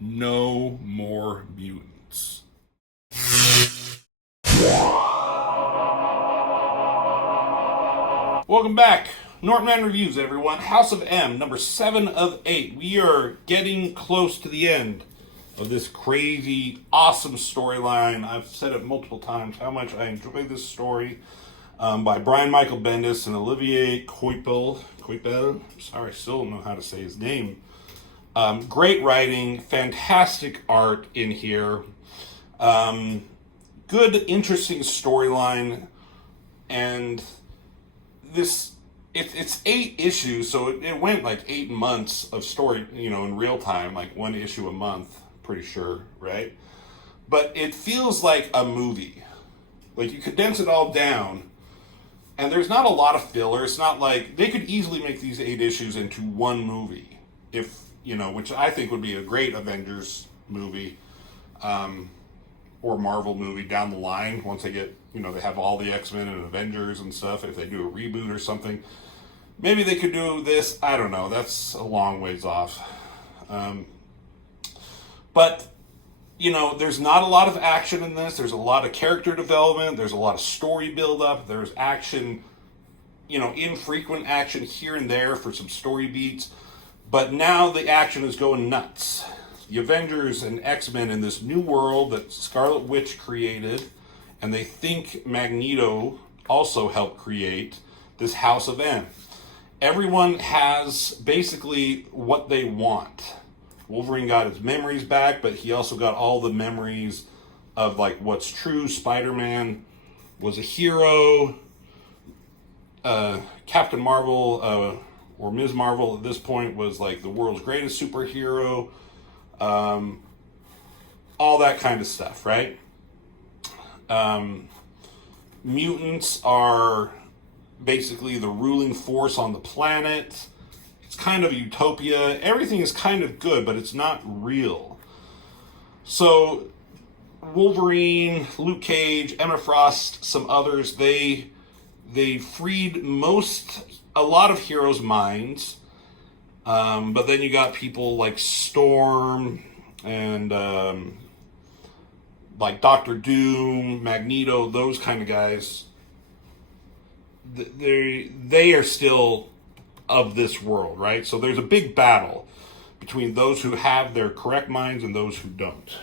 No more mutants. Welcome back. Northman Reviews, everyone. House of M, number 7 of 8. We are getting close to the end of this crazy, awesome storyline. I've said it multiple times how much I enjoy this story by Brian Michael Bendis and Olivier Coipel. Sorry, I still don't know how to say his name. Great writing, fantastic art in here. Good, interesting storyline, and it's 8 issues, so it went like 8 months of story, in real time, like 1 issue a month, pretty sure, right? But it feels like a movie. Like, you condense it all down, and there's not a lot of filler. It's not like they could easily make these 8 issues into one movie, if which I think would be a great Avengers movie, or Marvel movie down the line once they get, they have all the X-Men and Avengers and stuff. If they do a reboot or something, maybe they could do this. I don't know. That's a long ways off. But there's not a lot of action in this. There's a lot of character development. There's a lot of story build-up. There's action, infrequent action here and there for some story beats. But now the action is going nuts. The Avengers and X-Men in this new world that Scarlet Witch created, and they think Magneto also helped create, this House of M. Everyone has basically what they want. Wolverine got his memories back, but he also got all the memories of like what's true. Spider-Man was a hero. Captain Marvel, or Ms. Marvel at this point, was like the world's greatest superhero. All that kind of stuff, right? Mutants are basically the ruling force on the planet. It's kind of a utopia. Everything is kind of good, but it's not real. So Wolverine, Luke Cage, Emma Frost, some others, they freed a lot of heroes' minds. But then you got people like Storm and like Doctor Doom, Magneto, those kind of guys. They are still of this world, right? So there's a big battle between those who have their correct minds and those who don't.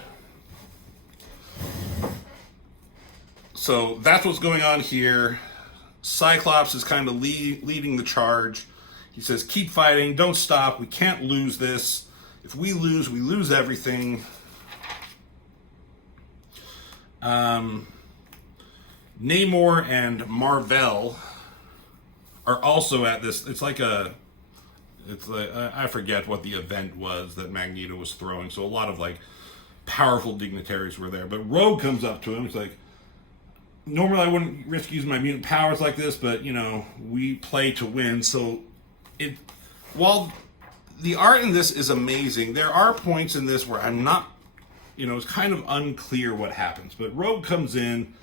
So that's what's going on here. Cyclops is kind of leading the charge. He says, keep fighting, don't stop, we can't lose this. If we lose everything. Namor and Marvel are also at this. It's like I forget what the event was that Magneto was throwing. So a lot of like powerful dignitaries were there. But Rogue comes up to him. He's like, normally I wouldn't risk using my mutant powers like this, but we play to win. So while the art in this is amazing, there are points in this where I'm not, it's kind of unclear what happens. But Rogue comes in,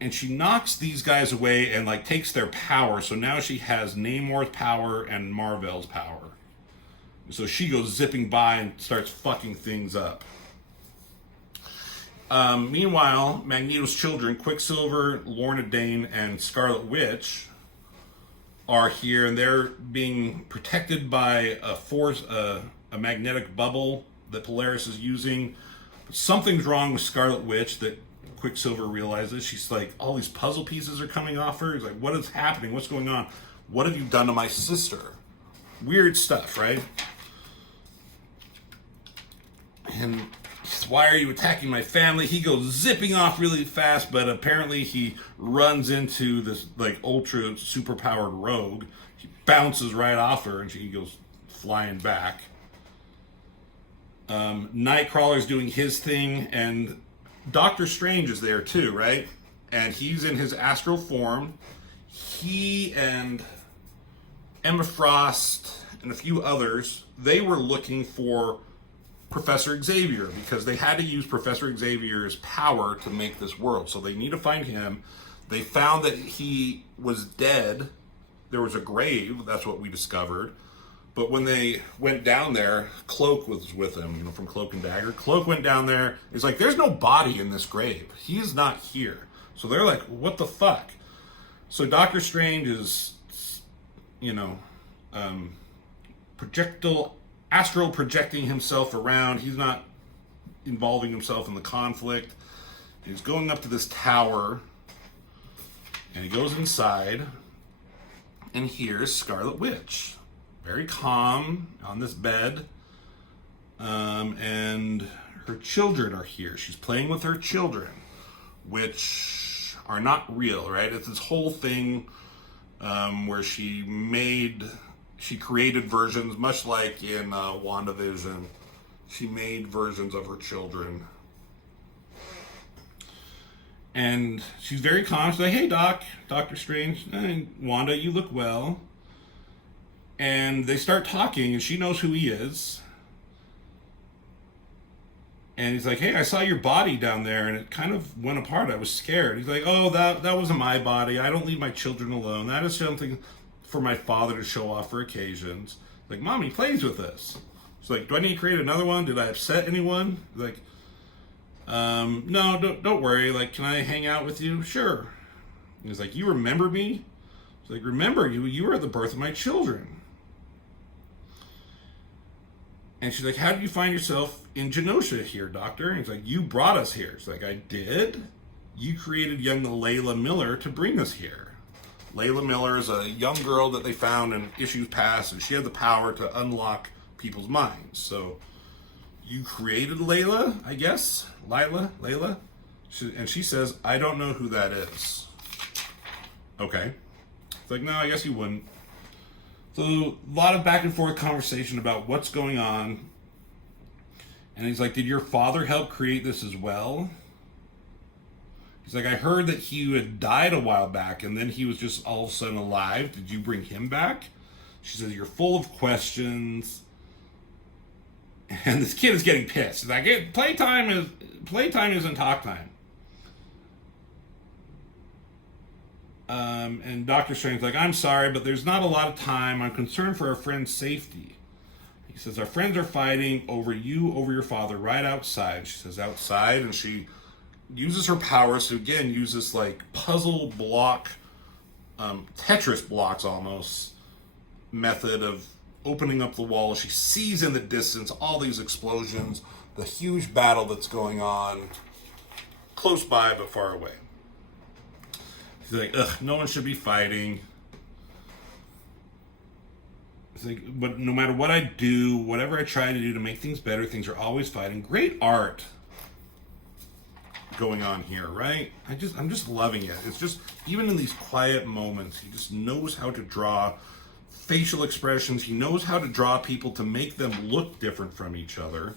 and she knocks these guys away and like takes their power. So now she has Namor's power and Marvel's power. So she goes zipping by and starts fucking things up. Meanwhile, Magneto's children, Quicksilver, Lorna Dane, and Scarlet Witch, are here, and they're being protected by a magnetic bubble that Polaris is using. But something's wrong with Scarlet Witch that Quicksilver realizes. She's like, all these puzzle pieces are coming off her. He's like, what is happening? What's going on? What have you done to my sister? Weird stuff, right? And why are you attacking my family? He goes zipping off really fast, but apparently he runs into this like ultra super powered Rogue. He bounces right off her and she goes flying back. Nightcrawler's doing his thing, and Doctor Strange is there too, right? And he's in his astral form. He and Emma Frost and a few others, they were looking for Professor Xavier because they had to use Professor Xavier's power to make this world. So they need to find him. They found that he was dead. There was a grave, that's what we discovered. But when they went down there, Cloak was with him, from Cloak and Dagger. Cloak went down there. He's like, there's no body in this grave. He's not here. So they're like, what the fuck? So Doctor Strange is, astral projecting himself around. He's not involving himself in the conflict. He's going up to this tower, and he goes inside, and here's Scarlet Witch. Very calm on this bed, and her children are here. She's playing with her children, which are not real, right? It's this whole thing where she created versions, much like in WandaVision. She made versions of her children. And she's very calm. She's like, hey, Dr. Strange, Wanda, you look well. And they start talking, and she knows who he is. And he's like, hey, I saw your body down there, and it kind of went apart. I was scared. He's like, oh, that wasn't my body. I don't leave my children alone. That is something for my father to show off for occasions. Like, Mommy plays with this. She's like, do I need to create another one? Did I upset anyone? Like, no, don't worry. Like, can I hang out with you? Sure. And he's like, you remember me? She's like, remember you? You were at the birth of my children. And she's like, how did you find yourself in Genosha here, Doctor? And he's like, you brought us here. She's like, I did? You created young Layla Miller to bring us here. Layla Miller is a young girl that they found in issues past, and she had the power to unlock people's minds. So you created Layla, I guess? Layla? And she says, I don't know who that is. Okay. It's like, no, I guess you wouldn't. So a lot of back and forth conversation about what's going on. And he's like, did your father help create this as well? He's like, I heard that he had died a while back and then he was just all of a sudden alive. Did you bring him back? She says, you're full of questions. And this kid is getting pissed. He's like, playtime isn't talk time. And Dr. Strange's like, I'm sorry, but there's not a lot of time. I'm concerned for our friend's safety. He says, our friends are fighting over your father, right outside. She says, outside, and she uses her powers to, again, use this, like, puzzle block, Tetris blocks almost, method of opening up the wall. She sees in the distance all these explosions, the huge battle that's going on, close by but far away. He's like, ugh, no one should be fighting. It's like, but no matter what I do, whatever I try to do to make things better, things are always fighting. Great art going on here, right? I'm just loving it. It's just, even in these quiet moments, he just knows how to draw facial expressions. He knows how to draw people to make them look different from each other.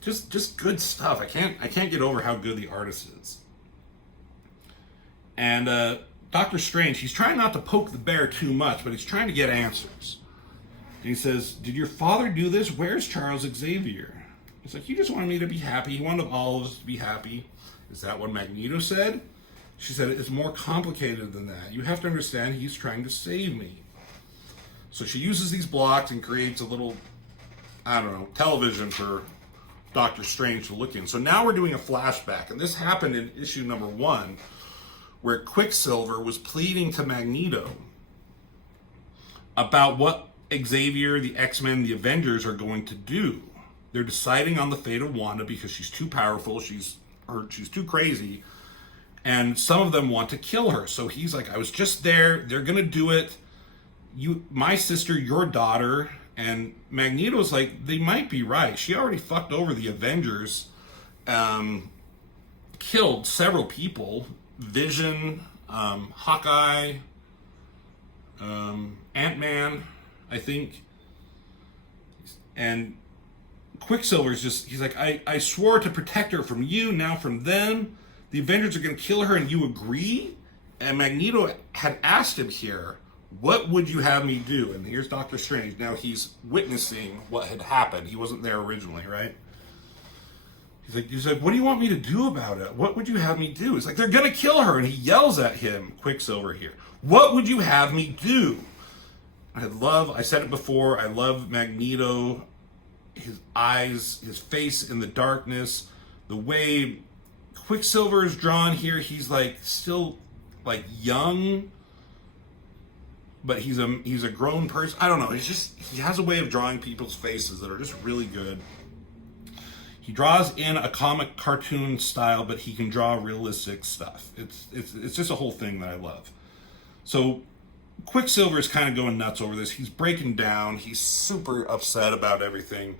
Just good stuff. I can't get over how good the artist is. And Doctor Strange, he's trying not to poke the bear too much, but he's trying to get answers. And he says, did your father do this? Where's Charles Xavier? He's like, he just wanted me to be happy. He wanted all of us to be happy. Is that what Magneto said? She said, it's more complicated than that. You have to understand, he's trying to save me. So she uses these blocks and creates a little, television for Doctor Strange to look in. So now we're doing a flashback. And this happened in issue number 1, where Quicksilver was pleading to Magneto about what Xavier, the X-Men, the Avengers are going to do. They're deciding on the fate of Wanda because she's too powerful, she's too crazy, and some of them want to kill her. So he's like, I was just there, they're gonna do it. My sister, your daughter. And Magneto's like, they might be right. She already fucked over the Avengers, killed several people. Vision, Hawkeye, Ant-Man, I think. And Quicksilver's just, he's like, I swore to protect her from you, now from them. The Avengers are going to kill her and you agree? And Magneto had asked him here, what would you have me do? And here's Doctor Strange. Now he's witnessing what had happened. He wasn't there originally, right? He's like, what do you want me to do about it? What would you have me do? It's like, they're going to kill her. And he yells at him, Quicksilver here. What would you have me do? I said it before, I love Magneto, his eyes, his face in the darkness, the way Quicksilver is drawn here. He's like still like young, but he's a grown person. I don't know. He has a way of drawing people's faces that are just really good. He draws in a comic cartoon style, but he can draw realistic stuff. It's just a whole thing that I love. So Quicksilver is kind of going nuts over this. He's breaking down. He's super upset about everything.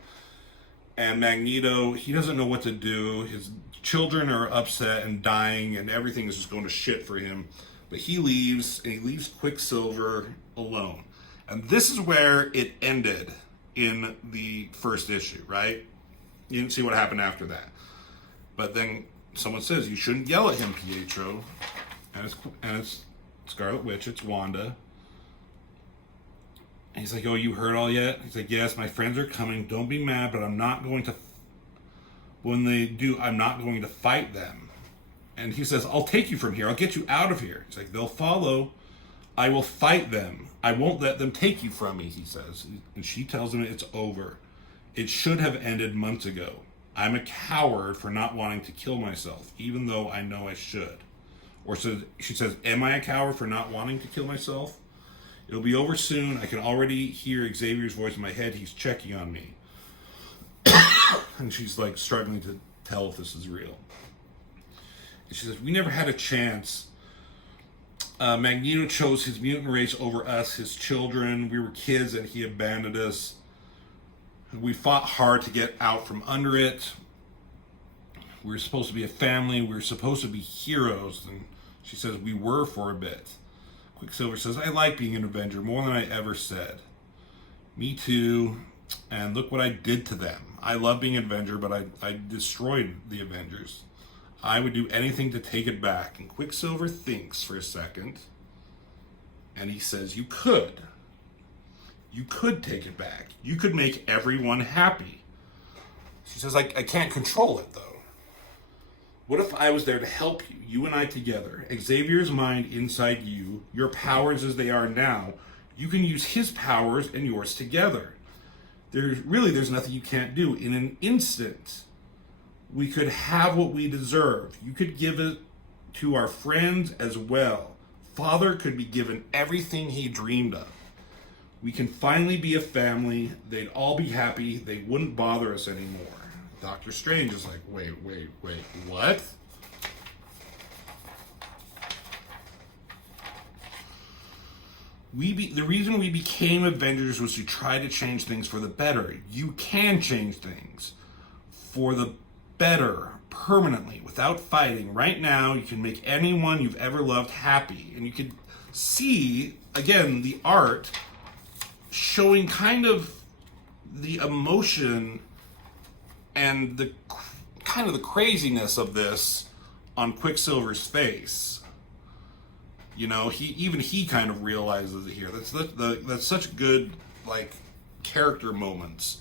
And Magneto, he doesn't know what to do. His children are upset and dying, and everything is just going to shit for him. But he leaves, and he leaves Quicksilver alone. And this is where it ended in the first issue, right? You didn't see what happened after that. But then someone says, you shouldn't yell at him, Pietro. And it's Scarlet Witch, it's Wanda. And he's like, oh, you heard all yet? He's like, yes, my friends are coming. Don't be mad, but I'm not going to... When they do, I'm not going to fight them. And he says, I'll take you from here. I'll get you out of here. He's like, they'll follow. I will fight them. I won't let them take you from me, he says. And she tells him it's over. It should have ended months ago. I'm a coward for not wanting to kill myself, even though I know I should. Or so she says, am I a coward for not wanting to kill myself? It'll be over soon. I can already hear Xavier's voice in my head. He's checking on me. And she's like struggling to tell if this is real. And she says, we never had a chance. Magneto chose his mutant race over us, his children. We were kids and he abandoned us. We fought hard to get out from under it. We were supposed to be a family. We were supposed to be heroes. And she says, we were for a bit. Quicksilver says, I like being an Avenger more than I ever said. Me too. And look what I did to them. I love being an Avenger, but I destroyed the Avengers. I would do anything to take it back. And Quicksilver thinks for a second. And he says, you could. You could take it back. You could make everyone happy. She says, I can't control it, though. What if I was there to help you, you and I together? Xavier's mind inside you, your powers as they are now, you can use his powers and yours together. There's nothing you can't do. In an instant, we could have what we deserve. You could give it to our friends as well. Father could be given everything he dreamed of. We can finally be a family. They'd all be happy. They wouldn't bother us anymore. Doctor Strange is like, wait, what? The reason we became Avengers was to try to change things for the better. You can change things for the better permanently without fighting. Right now, you can make anyone you've ever loved happy. And you can see, again, the art showing kind of the emotion and the kind of the craziness of this on Quicksilver's face. You know, he kind of realizes it here. That's such good, like, character moments.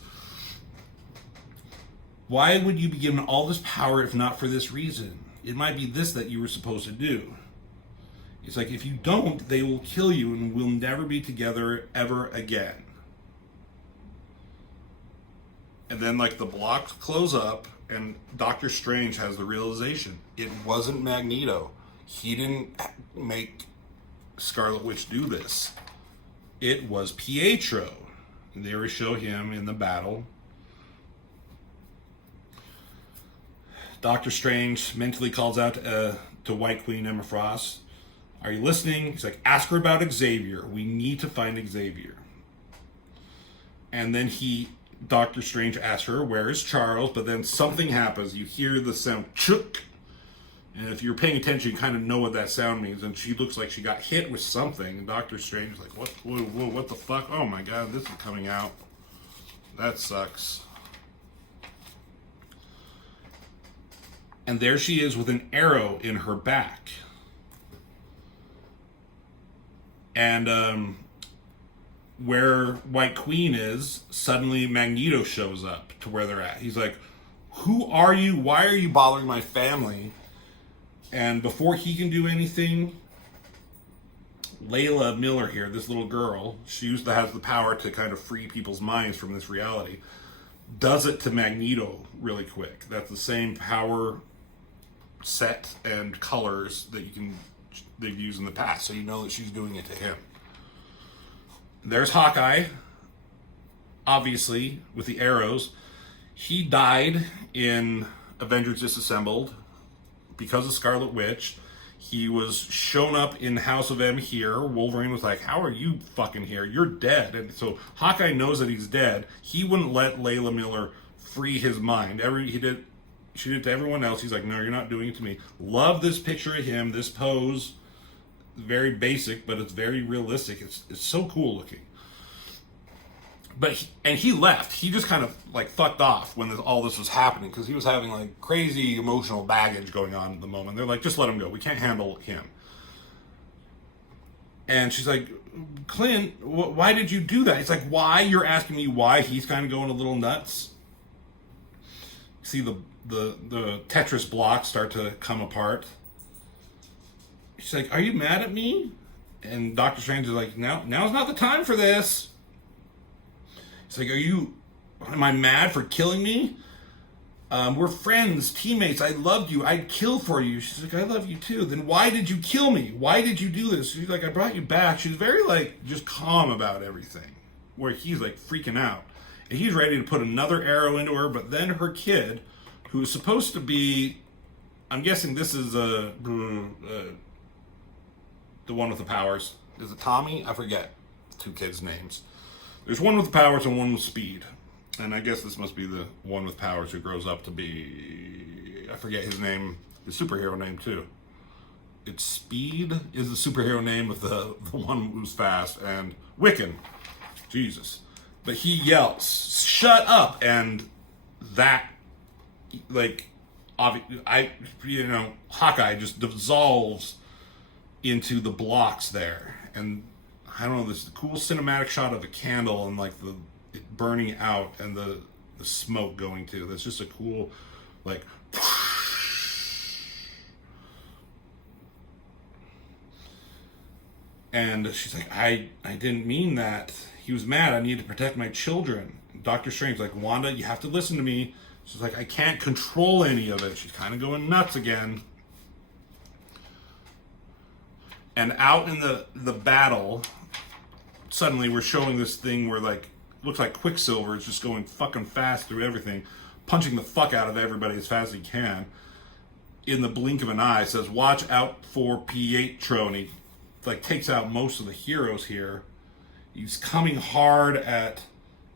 Why would you be given all this power if not for this reason? It might be this that you were supposed to do. It's like, if you don't, they will kill you and we'll never be together ever again. And then, like, the blocks close up and Doctor Strange has the realization. It wasn't Magneto. He didn't make Scarlet Witch do this. It was Pietro. And they show him in the battle. Doctor Strange mentally calls out to White Queen Emma Frost. Are you listening? He's like, ask her about Xavier. We need to find Xavier. And then Doctor Strange asks her, where is Charles? But then something happens. You hear the sound, chook. And if you're paying attention, you kind of know what that sound means. And she looks like she got hit with something. And Doctor Strange is like, what the fuck? Oh my God, this is coming out. That sucks. And there she is with an arrow in her back. And where White Queen is, suddenly Magneto shows up to where they're at. He's like, who are you? Why are you bothering my family? And before he can do anything, Layla Miller here, this little girl, has the power to kind of free people's minds from this reality, does it to Magneto really quick. That's the same power set and colors that they've used in the past, so you know that she's doing it to him. There's Hawkeye, obviously, with the arrows. He died in Avengers Disassembled because of Scarlet Witch. He was shown up in House of M here. Wolverine was like, how are you fucking here? You're dead. And so Hawkeye knows that he's dead. He wouldn't let Layla Miller free his mind. She did it to everyone else. He's like, no, you're not doing it to me. Love this picture of him, this pose. Very basic, but it's very realistic. It's so cool looking. But he left. He just kind of like fucked off when all this was happening because he was having like crazy emotional baggage going on at the moment. They're like, just let him go. We can't handle him. And she's like, Clint, why did you do that? He's like, why? You're asking me why? He's kind of going a little nuts. See the Tetris blocks start to come apart. She's like, are you mad at me? And Doctor Strange is like, now's not the time for this. He's like, am I mad for killing me? We're friends, teammates. I loved you. I'd kill for you. She's like, I love you too. Then why did you kill me? Why did you do this? She's like, I brought you back. She's very like just calm about everything. Where he's like freaking out. And he's ready to put another arrow into her. But then her kid, who's supposed to be, I'm guessing this is the one with the powers. Is it Tommy? I forget two kids' names. There's one with powers and one with speed. And I guess this must be the one with powers who grows up to be... I forget his name. His superhero name, too. It's Speed is the superhero name with the one who's fast. And Wiccan. Jesus. But he yells, shut up! And that, like, Hawkeye just dissolves into the blocks there. And I don't know, this cool cinematic shot of a candle and like it burning out and the smoke going too. That's just a cool, like, and she's like, I didn't mean that. He was mad. I need to protect my children. Doctor Strange's like, Wanda, you have to listen to me. She's like, I can't control any of it. She's kind of going nuts again. And out in the battle, suddenly we're showing this thing where like looks like Quicksilver is just going fucking fast through everything, punching the fuck out of everybody as fast as he can. In the blink of an eye, says, "Watch out for Pietro," and he like takes out most of the heroes here. He's coming hard at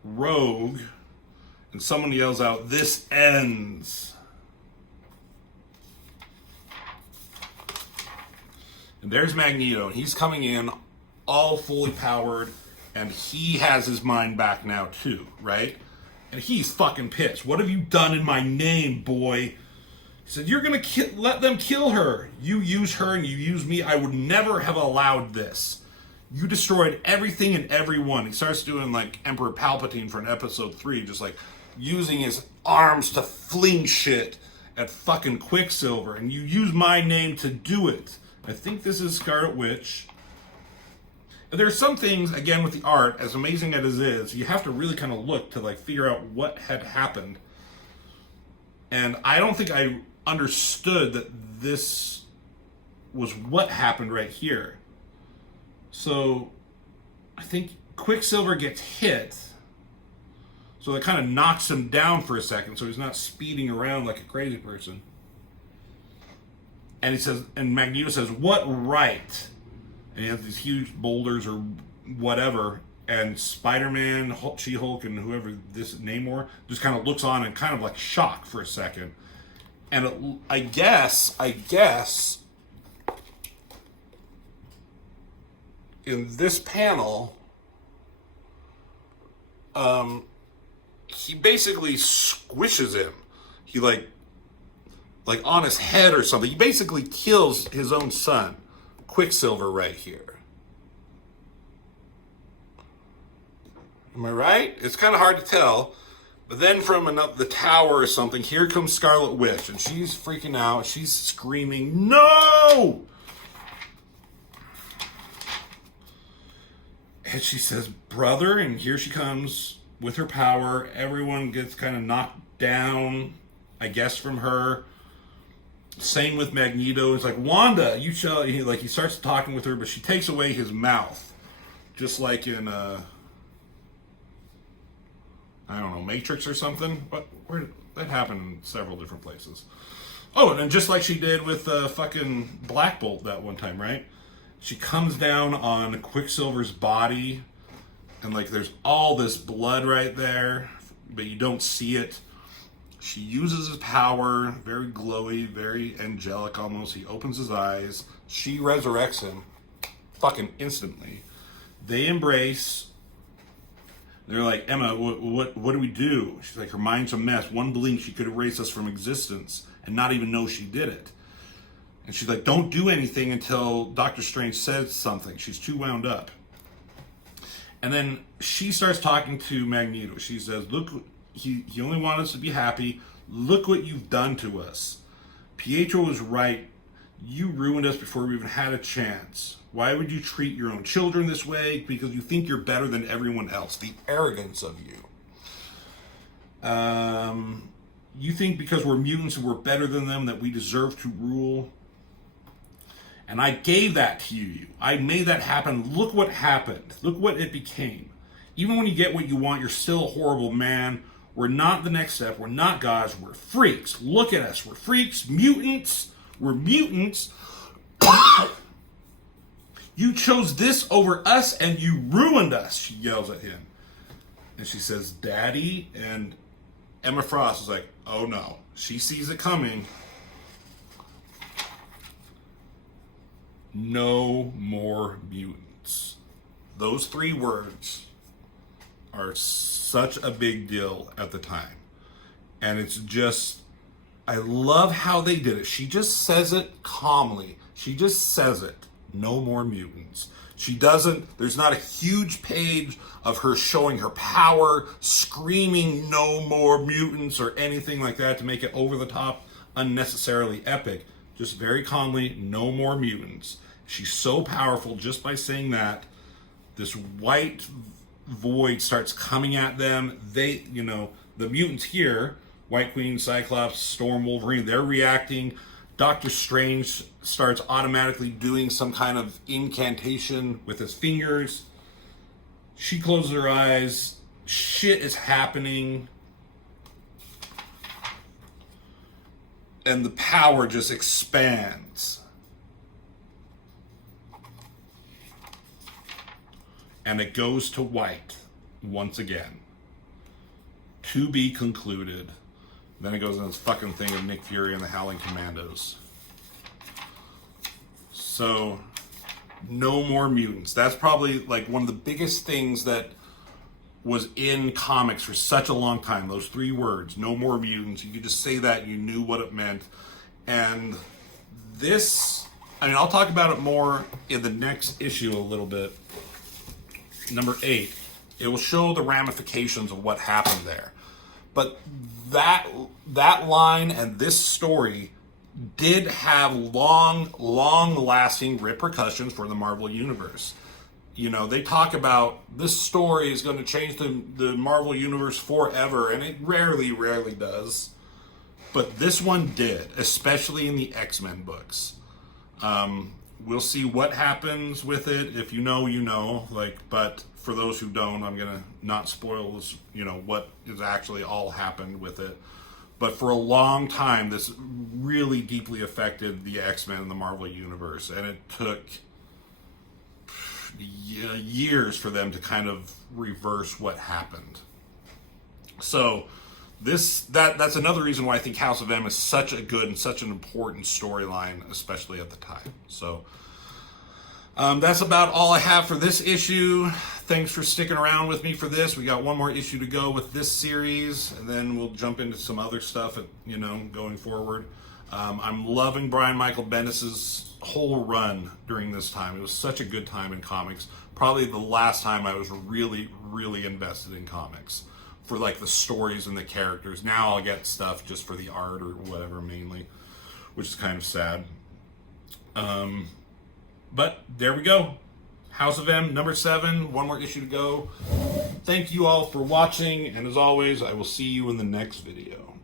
Rogue, and someone yells out, "This ends." And there's Magneto, and he's coming in all fully powered, and he has his mind back now too, right? And he's fucking pissed. What have you done in my name, boy? He said, you're going to let them kill her. You use her and you use me. I would never have allowed this. You destroyed everything and everyone. He starts doing like Emperor Palpatine for an episode 3, just like using his arms to fling shit at fucking Quicksilver. And you use my name to do it. I think this is Scarlet Witch. And there are some things, again, with the art, as amazing as it is, you have to really kind of look to like figure out what had happened. And I don't think I understood that this was what happened right here. So I think Quicksilver gets hit. So that kind of knocks him down for a second, so he's not speeding around like a crazy person. And he says, and Magneto says, "What right?" And he has these huge boulders or whatever, and Spider-Man, She-Hulk, and whoever this Namor just kind of looks on and kind of like shocked for a second. And I guess, in this panel, he basically squishes him. He like on his head or something. He basically kills his own son, Quicksilver, right here. Am I right? It's kind of hard to tell. But then from the tower or something, here comes Scarlet Witch, and she's freaking out. She's screaming, "No!" And she says, brother, and here she comes with her power. Everyone gets kind of knocked down, I guess, from her. Same with Magneto. It's like, Wanda, you shall. He starts talking with her, but she takes away his mouth, just like in I don't know, Matrix or something. But where that happened in several different places. Oh, and then just like she did with fucking Black Bolt that one time, right? She comes down on Quicksilver's body, and like there's all this blood right there, but you don't see it. She uses his power, very glowy, very angelic almost. He opens his eyes. She resurrects him fucking instantly. They embrace. They're like, Emma, what do we do? She's like, her mind's a mess. One blink, she could erase us from existence and not even know she did it. And she's like, don't do anything until Doctor Strange says something. She's too wound up. And then she starts talking to Magneto. She says, look, he only wanted us to be happy. Look what you've done to us. Pietro was right. You ruined us before we even had a chance. Why would you treat your own children this way? Because you think you're better than everyone else. The arrogance of you. You think because we're mutants and we're better than them that we deserve to rule. And I gave that to you. I made that happen. Look what happened. Look what it became. Even when you get what you want, you're still a horrible man. We're not the next step. We're not gods. We're freaks. Look at us. We're freaks. Mutants. We're mutants. You chose this over us and you ruined us, she yells at him. And she says, Daddy. And Emma Frost is like, oh no. She sees it coming. No more mutants. Those 3 words are such a big deal at the time. And it's just, I love how they did it. She just says it calmly. She just says it. No more mutants. She doesn't, there's not a huge page of her showing her power, screaming no more mutants or anything like that to make it over the top, unnecessarily epic. Just very calmly, no more mutants. She's so powerful just by saying that. This white void starts coming at them. They, the mutants here, White Queen, Cyclops, Storm, Wolverine, they're reacting. Doctor Strange starts automatically doing some kind of incantation with his fingers. She closes her eyes. Shit is happening. And the power just expands. And it goes to white once again. To be concluded. Then it goes into this fucking thing of Nick Fury and the Howling Commandos. So, no more mutants. That's probably like one of the biggest things that was in comics for such a long time. Those 3 words, no more mutants. You could just say that, you knew what it meant. And this, I'll talk about it more in the next issue a little bit. Number 8. It will show the ramifications of what happened there. But that line and this story did have long-lasting repercussions for the Marvel Universe. They talk about this story is going to change the Marvel Universe forever, and it rarely does. But this one did, especially in the X-Men books. We'll see what happens with it. If you know, you know. But for those who don't, I'm gonna not spoil this, what is actually all happened with it. But for a long time, this really deeply affected the X-Men and the Marvel Universe, and it took years for them to kind of reverse what happened. So that's another reason why I think House of M is such a good and such an important storyline, especially at the time. So that's about all I have for this issue. Thanks for sticking around with me for this. We got one more issue to go with this series, and then we'll jump into some other stuff, going forward. I'm loving Brian Michael Bendis's whole run during this time. It was such a good time in comics. Probably the last time I was really, really invested in comics for the stories and the characters. Now I'll get stuff just for the art or whatever mainly, which is kind of sad. But there we go. House of M, number 7, one more issue to go. Thank you all for watching, and as always, I will see you in the next video.